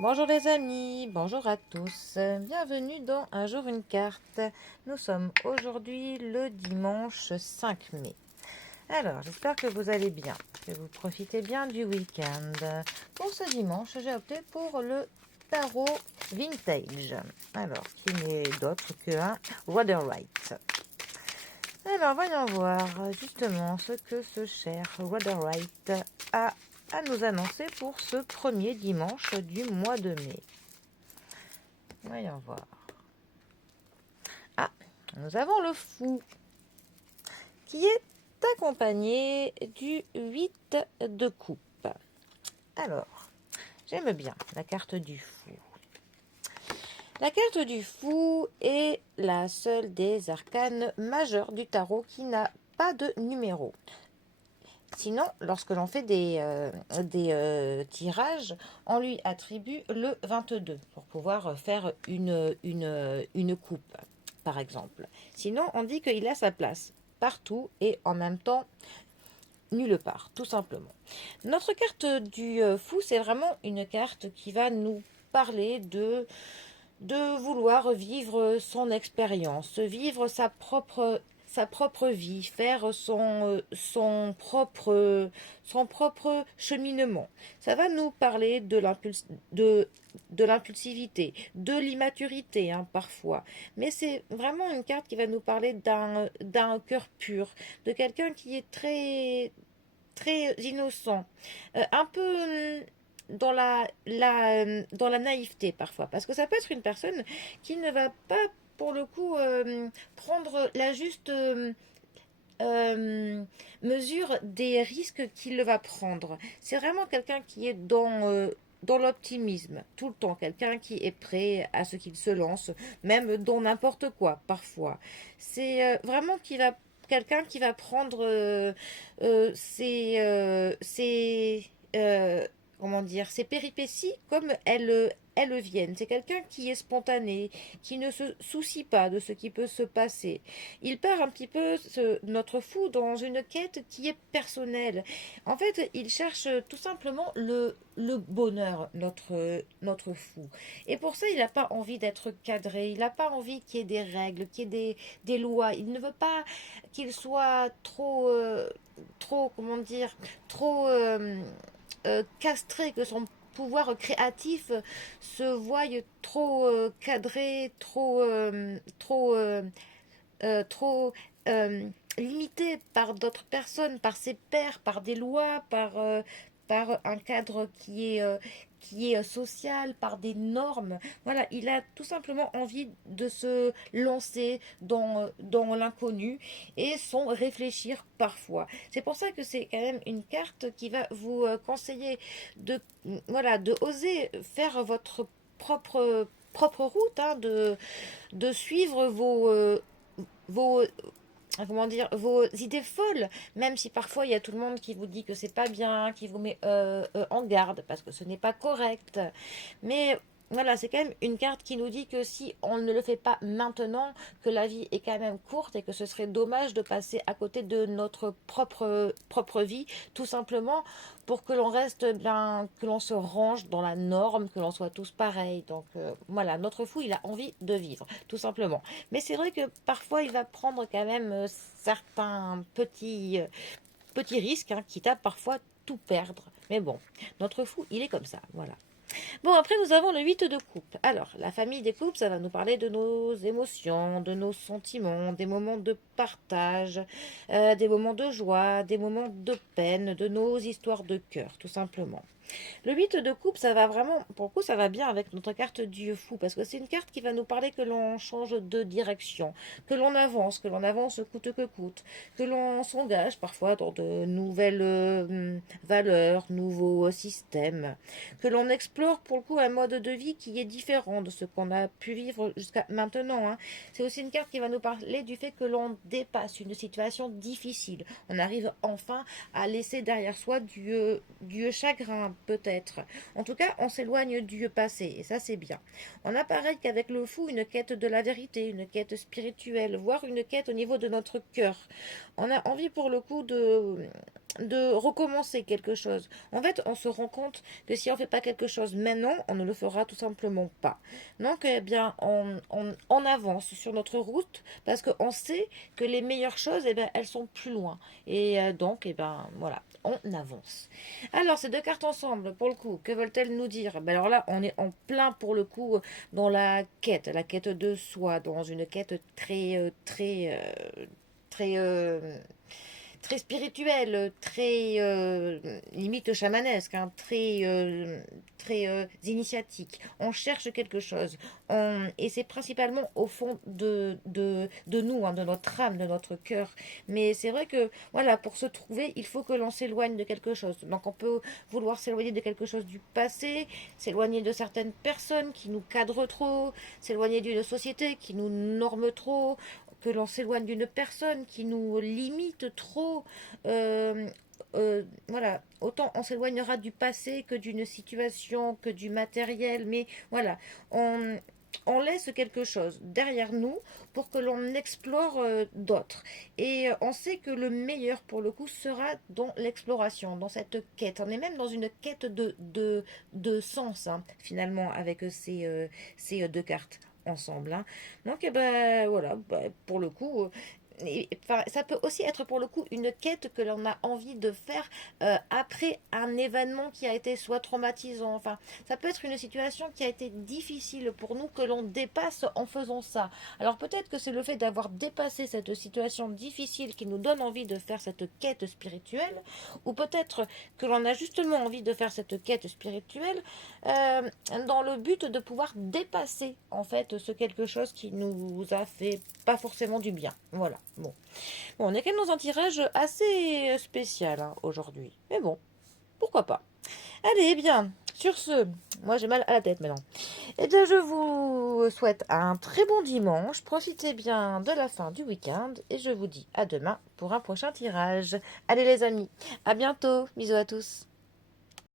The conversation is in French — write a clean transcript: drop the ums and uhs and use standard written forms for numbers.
Bonjour les amis, bonjour à tous, bienvenue dans Un jour une carte. Nous sommes aujourd'hui le dimanche 5 mai. Alors, j'espère que vous allez bien, que vous profitez bien du week-end. Pour ce dimanche, j'ai opté pour le tarot vintage, alors qui n'est d'autre qu'un Rider-Waite. Alors, voyons voir justement ce que ce cher Rider-Waite a à nous annoncer pour ce premier dimanche du mois de mai. Voyons voir. Ah, nous avons le fou qui est accompagné du 8 de coupe. Alors, j'aime bien la carte du fou. La carte du fou est la seule des arcanes majeures du tarot qui n'a pas de numéro. Sinon, lorsque l'on fait des tirages, on lui attribue le 22 pour pouvoir faire une coupe, par exemple. Sinon, on dit qu'il a sa place partout et en même temps nulle part, tout simplement. Notre carte du fou, c'est vraiment une carte qui va nous parler de vouloir vivre son expérience, vivre sa propre vie, faire son propre cheminement. Ça va nous parler de l'impulsivité, de l'immaturité parfois. Mais c'est vraiment une carte qui va nous parler d'un cœur pur, de quelqu'un qui est très innocent, un peu dans la naïveté parfois, parce que ça peut être une personne qui ne va pas pour le coup prendre la juste euh, mesure des risques qu'il va prendre. C'est vraiment quelqu'un qui est dans l'optimisme tout le temps, quelqu'un qui est prêt à ce qu'il se lance, même dans n'importe quoi parfois. C'est vraiment quelqu'un qui va prendre comment dire, ses péripéties comme elles viennent. C'est quelqu'un qui est spontané, qui ne se soucie pas de ce qui peut se passer. Il part un petit peu, notre fou, dans une quête qui est personnelle. En fait, il cherche tout simplement le bonheur, notre fou. Et pour ça, il n'a pas envie d'être cadré, il n'a pas envie qu'il y ait des règles, qu'il y ait des lois. Il ne veut pas qu'il soit trop, comment dire, trop castré, que son pouvoir créatif se voie trop cadré, trop limité par d'autres personnes, par ses pairs, par des lois, par un cadre qui est social, par des normes. Voilà, il a tout simplement envie de se lancer dans l'inconnu et sans réfléchir parfois. C'est pour ça que c'est quand même une carte qui va vous conseiller de, voilà, de oser faire votre propre route, de suivre vos, comment dire, vos idées folles, même si parfois il y a tout le monde qui vous dit que c'est pas bien, qui vous met en garde parce que ce n'est pas correct. Mais voilà, c'est quand même une carte qui nous dit que si on ne le fait pas maintenant, que la vie est quand même courte et que ce serait dommage de passer à côté de notre propre vie, tout simplement pour que l'on reste bien, que l'on se range dans la norme, que l'on soit tous pareils. Donc voilà, notre fou, il a envie de vivre, tout simplement. Mais c'est vrai que parfois, il va prendre quand même certains petits risques, quitte à parfois tout perdre. Mais bon, notre fou, il est comme ça, voilà. Bon, après, nous avons le 8 de coupe. Alors, la famille des coupes, ça va nous parler de nos émotions, de nos sentiments, des moments de partage, des moments de joie, des moments de peine, de nos histoires de cœur, tout simplement. Le 8 de coupe, ça va vraiment, pour le coup, ça va bien avec notre carte Dieu fou, parce que c'est une carte qui va nous parler que l'on change de direction, que l'on avance coûte que coûte, que l'on s'engage parfois dans de nouvelles valeurs, nouveaux systèmes, que l'on explore pour le coup un mode de vie qui est différent de ce qu'on a pu vivre jusqu'à maintenant. C'est aussi une carte qui va nous parler du fait que l'on dépasse une situation difficile. On arrive enfin à laisser derrière soi du chagrin, peut-être. En tout cas, on s'éloigne du passé, et ça c'est bien. On a pareil qu'avec le fou, une quête de la vérité, une quête spirituelle, voire une quête au niveau de notre cœur. On a envie pour le coup de recommencer quelque chose. En fait, on se rend compte que si on ne fait pas quelque chose maintenant, on ne le fera tout simplement pas. Donc, eh bien, on avance sur notre route parce qu'on sait que les meilleures choses, eh bien, elles sont plus loin. Et donc, eh ben, voilà, on avance. Alors, ces deux cartes ensemble, pour le coup, que veulent-elles nous dire? Ben alors là, on est en plein pour le coup dans la quête de soi, dans une quête très, très spirituel, très limite chamanesque, hein, très initiatique. On cherche quelque chose. Et c'est principalement au fond de nous, hein, de notre âme, de notre cœur. Mais c'est vrai que, voilà, pour se trouver, il faut que l'on s'éloigne de quelque chose. Donc on peut vouloir s'éloigner de quelque chose du passé, s'éloigner de certaines personnes qui nous cadrent trop, s'éloigner d'une société qui nous norme trop, que l'on s'éloigne d'une personne qui nous limite trop. Euh, voilà, autant on s'éloignera du passé que d'une situation, que du matériel, mais voilà, on laisse quelque chose derrière nous pour que l'on explore d'autres. Et on sait que le meilleur pour le coup sera dans l'exploration, dans cette quête. On est même dans une quête de sens, hein, finalement, avec ces deux cartes ensemble, hein. Donc, eh ben, voilà, ben, pour le coup, enfin, ça peut aussi être pour le coup une quête que l'on a envie de faire après un événement qui a été soit traumatisant. Enfin, ça peut être une situation qui a été difficile pour nous que l'on dépasse en faisant ça. Alors peut-être que c'est le fait d'avoir dépassé cette situation difficile qui nous donne envie de faire cette quête spirituelle, ou peut-être que l'on a justement envie de faire cette quête spirituelle dans le but de pouvoir dépasser en fait ce quelque chose qui nous a fait pas forcément du bien. Voilà. Bon, on est quand même dans un tirage assez spécial, hein, aujourd'hui. Mais bon, pourquoi pas. Allez, bien. Sur ce, moi j'ai mal à la tête maintenant. Eh bien, je vous souhaite un très bon dimanche. Profitez bien de la fin du week-end. Et je vous dis à demain pour un prochain tirage. Allez les amis, à bientôt. Bisous à tous.